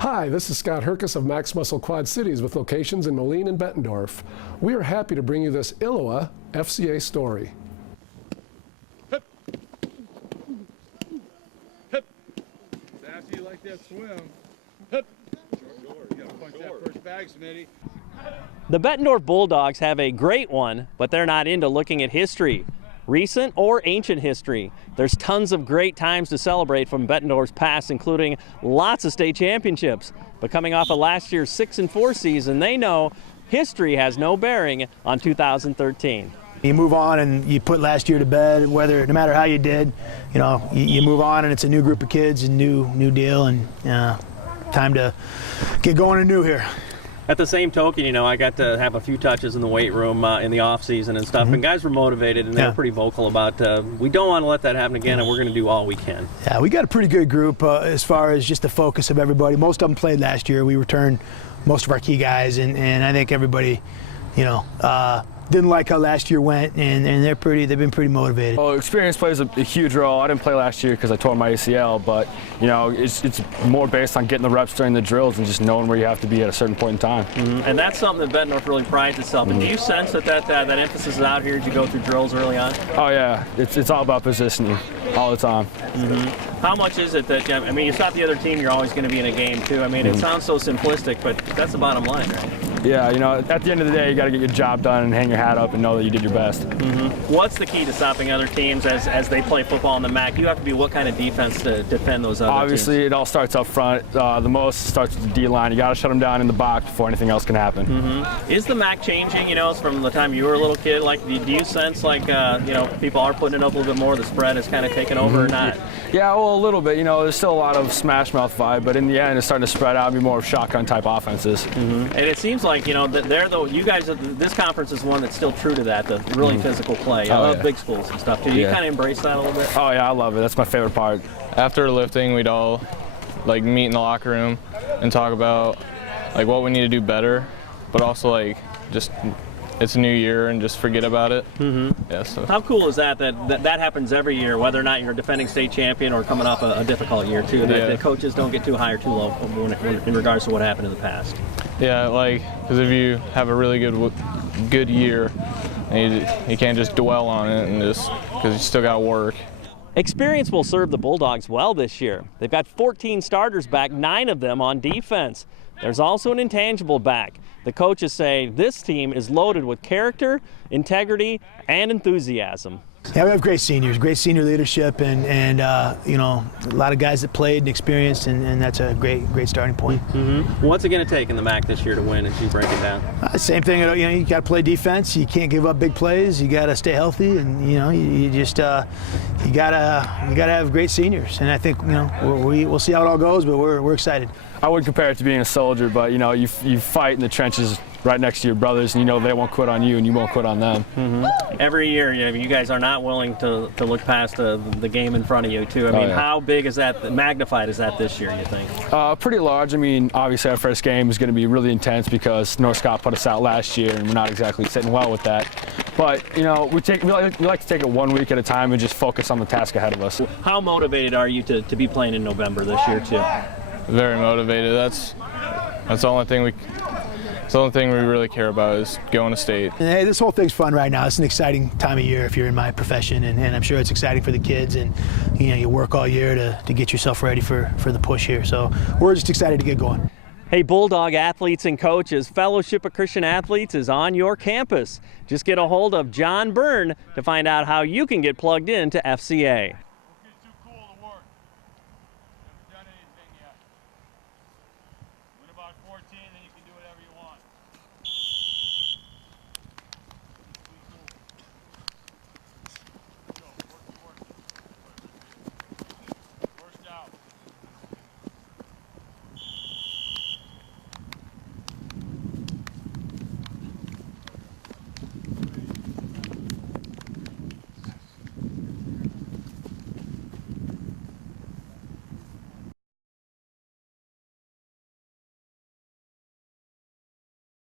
Hi, this is Scott Herkus of Max Muscle Quad Cities with locations in Moline and Bettendorf. We are happy to bring you this ILLOWA FCA story. Hip. Hip. After you like that swim. Hip. You gotta punch that first bag, Smitty. The Bettendorf Bulldogs have a great one, but they're not into looking at history. Recent or ancient history. There's tons of great times to celebrate from Bettendorf's past, including lots of state championships. But coming off of last year's 6-4 season, they know history has no bearing on 2013. You move on and you put last year to bed, no matter how you did, you move on and it's a new group of kids and new deal, and time to get going anew here. At the same token, I got to have a few touches in the weight room in the off season and stuff, and guys were motivated and they were pretty vocal about we don't want to let that happen again, and we're going to do all we can. Yeah, we got a pretty good group as far as just the focus of everybody. Most of them played last year. We returned most of our key guys, and I think everybody, didn't like how last year went, and they've been pretty motivated. Well, experience plays a huge role. I didn't play last year because I tore my ACL, but it's more based on getting the reps during the drills and just knowing where you have to be at a certain point in time. And that's something that Bettendorf really prides itself in. Do you sense that emphasis is out here as you go through drills early on? Oh yeah, it's all about positioning all the time. How much is it that, you stop the other team, you're always going to be in a game too. It sounds so simplistic, but that's the bottom line, right? Yeah, at the end of the day, you got to get your job done and hang your hat up and know that you did your best. What's the key to stopping other teams as they play football in the MAC? You have to be what kind of defense to defend those other Obviously, teams? It all starts up front. The most starts with the D-line. You got to shut them down in the box before anything else can happen. Is the MAC changing, from the time you were a little kid? Like, do you sense like, people are putting it up a little bit more, the spread is kind of taken over or not? Yeah, well, a little bit. There's still a lot of smash mouth vibe, but in the end, it's starting to spread out and be more of shotgun type offenses. And it seems like, you guys, this conference is one that's still true to that, the really physical play. I love big schools and stuff. Do you kind of embrace that a little bit? Oh yeah, I love it. That's my favorite part. After lifting, we'd all meet in the locker room and talk about what we need to do better, but also just it's a new year and just forget about it. Yeah, so. How cool is that happens every year, whether or not you're a defending state champion or coming off a difficult year too, that the coaches don't get too high or too low in regards to what happened in the past? Yeah, because if you have a really good year, you can't just dwell on it and because you still got to work. Experience will serve the Bulldogs well this year. They've got 14 starters back, 9 of them on defense. There's also an intangible back. The coaches say this team is loaded with character, integrity, and enthusiasm. Yeah, we have great seniors, great senior leadership, and a lot of guys that played and experienced, and that's a great starting point. What's it going to take in the MAC this year to win as you break it down? Same thing. You got to play defense. You can't give up big plays. You got to stay healthy, and you gotta have great seniors. And I think we'll see how it all goes, but we're excited. I would compare it to being a soldier, but you fight in the trenches right next to your brothers, and they won't quit on you and you won't quit on them. Every year, you guys are not willing to look past the game in front of you too. How big is that, magnified is that this year, you think? Pretty large. Obviously our first game is going to be really intense because North Scott put us out last year and we're not exactly sitting well with that. But we like to take it 1 week at a time and just focus on the task ahead of us. How motivated are you to be playing in November this year too? Very motivated. That's the only thing we really care about is going to state. And, hey, this whole thing's fun right now. It's an exciting time of year if you're in my profession, and I'm sure it's exciting for the kids. And you work all year to get yourself ready for the push here. So we're just excited to get going. Hey, Bulldog athletes and coaches, Fellowship of Christian Athletes is on your campus. Just get a hold of John Byrne to find out how you can get plugged into FCA.